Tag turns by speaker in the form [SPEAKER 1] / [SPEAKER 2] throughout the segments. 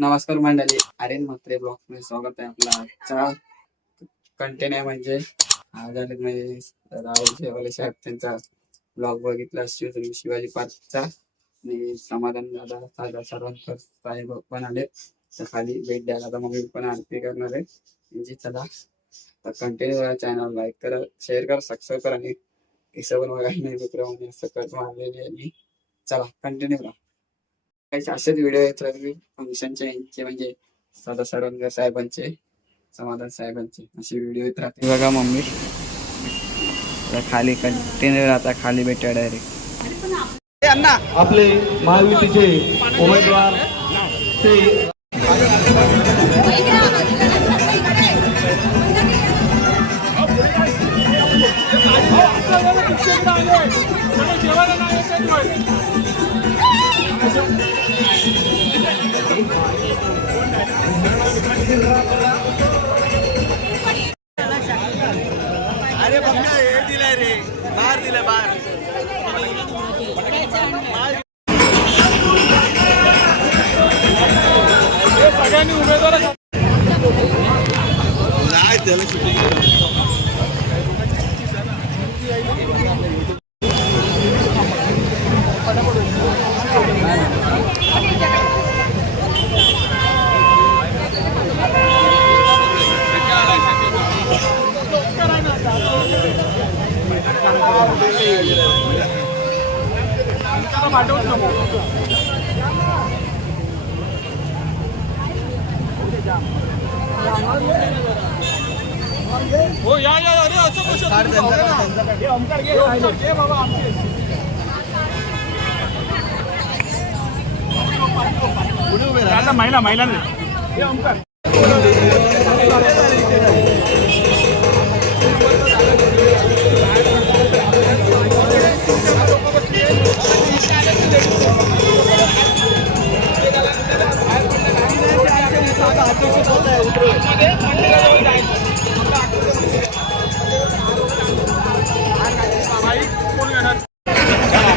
[SPEAKER 1] नमस्कार मंडळी. आर्यन म्हात्रे ब्लॉगमध्ये स्वागत आहे आपला आजचा कंटेंट आहे म्हणजे. आज आले म्हणजे राहुल शेवाले साहेब. त्यांचा ब्लॉग बघितला असतो तुम्ही शिवाजी पार्कचा. आणि समाधान दादा साधा सर्वांत साहेब पण आले. तर खाली भेट द्यायला आता मम्मी पण आरती करणार आहे. म्हणजे चला. तर कंटिन्यू चॅनल लाईक करा शेअर करा सबस्क्राईब करा आणि किस्सा पण बघायला नाही मित्र असं कट मारलेली आहे मी. चला कंटिन्यू करा. असेच व्हिडिओ येत राहतील फंक्शनचे यांचे म्हणजे सदा सरवणकर साहेबांचे समाधान साहेबांचे असे व्हिडिओ येत राहतील बघा मम्मी. खाली कंटिन्यू आता खाली भेटा डायरेक्ट
[SPEAKER 2] आपले महायुतीचे उमेदवार ते
[SPEAKER 3] अरे फक्त हे दिलंय रे. बाहेर दिलंय बाहेर. सगळ्यांनी उमेदवार नाही त्याला shooting हो या या अरे असं कसं हे घे बाबा आमचे. महिला महिला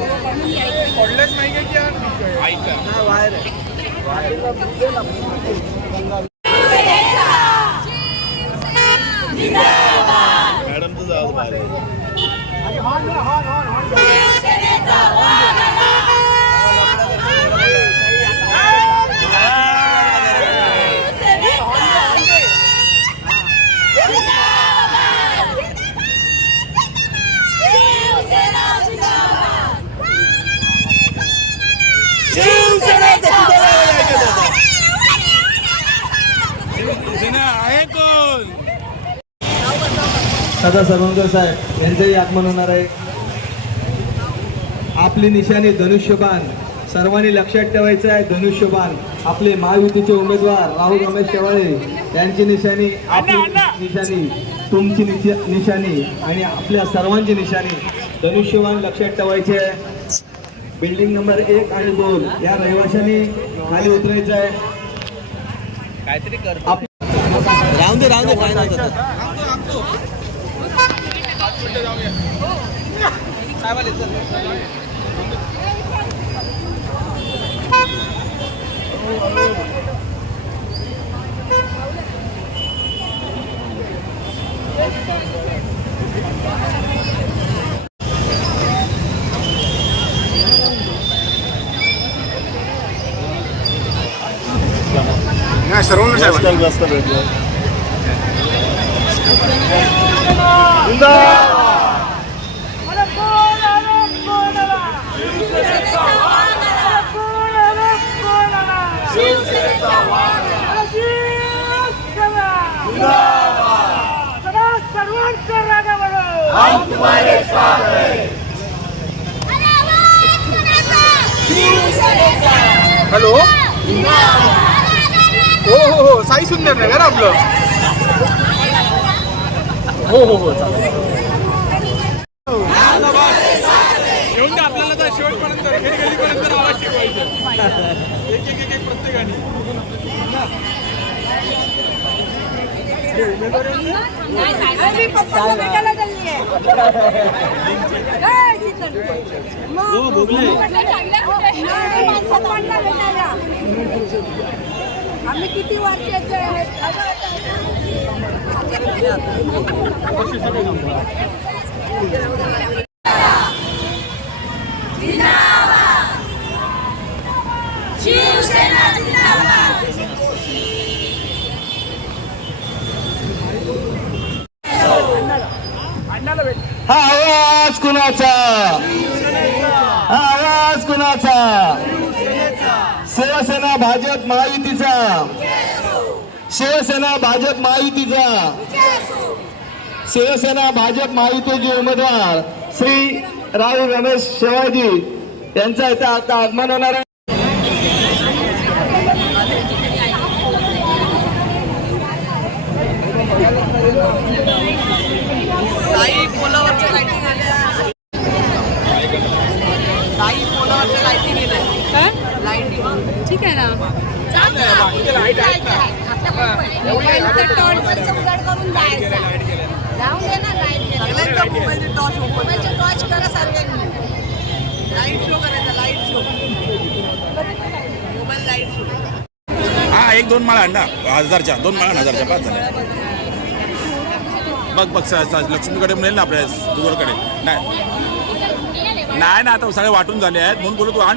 [SPEAKER 3] पडलेच नाही का की यार? ऐका. मॅडम तुझा आवाज बाहेर. आहे. आहे
[SPEAKER 2] सदा साहेब यांचंही आगमन होणार आहे. आपली निशाणी धनुष्यबाण सर्वांनी लक्षात ठेवायचं आहे धनुष्यबाण. आपले महायुतीचे उमेदवार राहुल रमेश शेवाळे यांची निशाणी आपली निशाणी तुमची निशाणी आणि आपल्या सर्वांची निशाणी. धनुष्यबाण लक्षात ठेवायचे आहे. बिल्डिंग नंबर एक आणि दोन या रहिवाशांनी खाली उतरायचं आहे.
[SPEAKER 3] काहीतरी राहून दे राहून दे काय नाही मस्त मस्त भेटलं
[SPEAKER 4] सर्वांचं रागावर
[SPEAKER 3] हॅलो हो हो हो साई सुंदर नगर आपलं हो हो हो चालेल येऊन द्या आपल्याला तर शेवटपर्यंत गलीपर्यंत आवाज शिकवायचं एक एक एक एक प्रत्येकाने
[SPEAKER 4] मी पप्पाला आम्ही किती वर्षाचे आहेत?
[SPEAKER 2] हा आवाज कुणाचा? हा आवाज कुणाचा? शिवसेना भाजप महायुतीचा. शिवसेना भाजप महायुतीचा. शिवसेना भाजप महायुतीचे उमेदवार श्री राहुल रमेश शेवाजी यांचा इथे आता आगमन होणार आहे.
[SPEAKER 4] ठीक आहे ना? करून जायचं. जाऊन दे ना लाइट मोबाईलचे टॉर्च करा. सर्वांनी लाइट शो करायचा light show mobile light show
[SPEAKER 5] हा एक दोन माळा अंडा हजारच्या दोन माळा हजारच्या पाच झाल्या बघ बघ स- स- लक्ष्मीकडे मिळेल ना आपल्या दुगरकडे नाही. नाही ना आता सगळे वाटून झाले आहेत. म्हणून बोलू तू आण.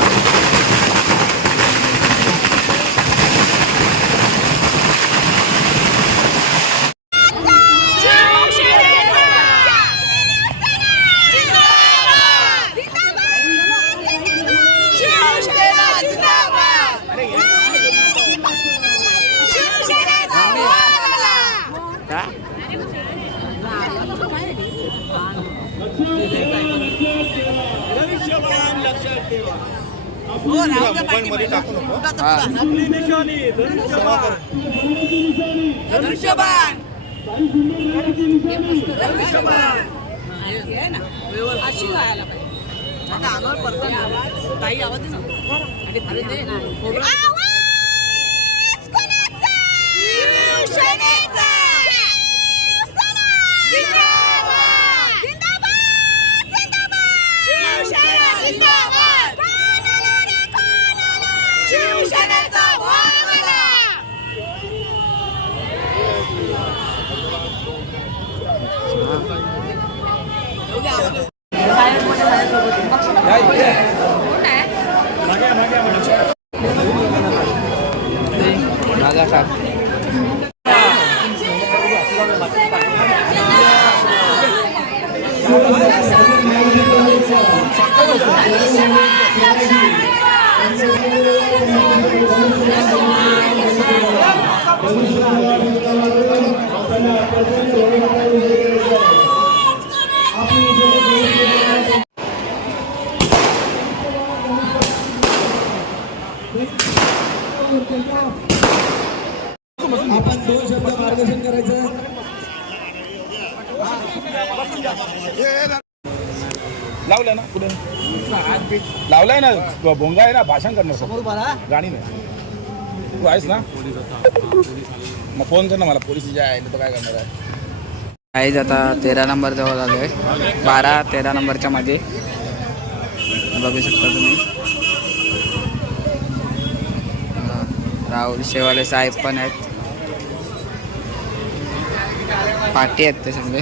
[SPEAKER 4] अशी व्हायला पाहिजे. आता अंगावर पडतो काही आवाज आणि
[SPEAKER 2] Hey, hey.
[SPEAKER 5] लावलं ना पुढे. लावलाय ना भोंगा आहे ना भाषण करणार गाणी नाही तू आहेस ना? मग फोन कर ना मला पोलीस जे आहे तो काय करणार आहे?
[SPEAKER 1] आहेच आता तेरा नंबर जवळ आलोय बारा तेरा नंबरच्या मध्ये बघू शकता तुम्ही. राहुल शेवाले साहेब पण आहेत. पाठी आहेत ते सगळे.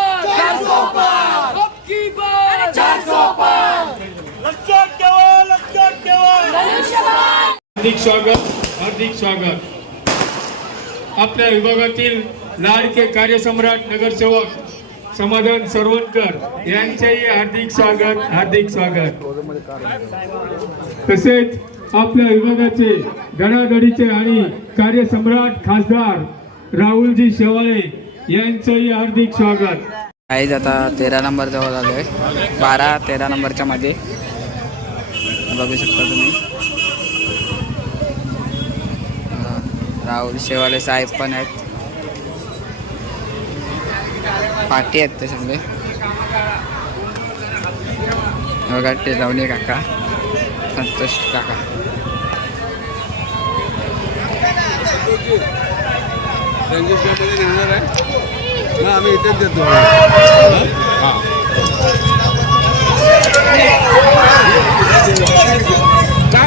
[SPEAKER 6] हार्दिक स्वागत हार्दिक स्वागत. आपल्या विभागातील लाडके कार्यसम्राट नगरसेवक समाधान सरवणकर यांचेही हार्दिक स्वागत हार्दिक स्वागत. तसेच आपल्या विभागाचे धडाधडीचे आणि कार्यसम्राट खासदार राहुलजी शेवाळे यांचंही हार्दिक स्वागत.
[SPEAKER 1] काहीच आता तेरा नंबर जवळ आलो आहे बारा तेरा नंबरच्या मध्ये. बघू शकता तुम्ही. राहुल शेवाले साहेब पण आहेत. पाठी आहेत ते सगळे. बघा ते जाऊन काका. संतोष काका.
[SPEAKER 3] आम्ही इथेच देतो.
[SPEAKER 5] का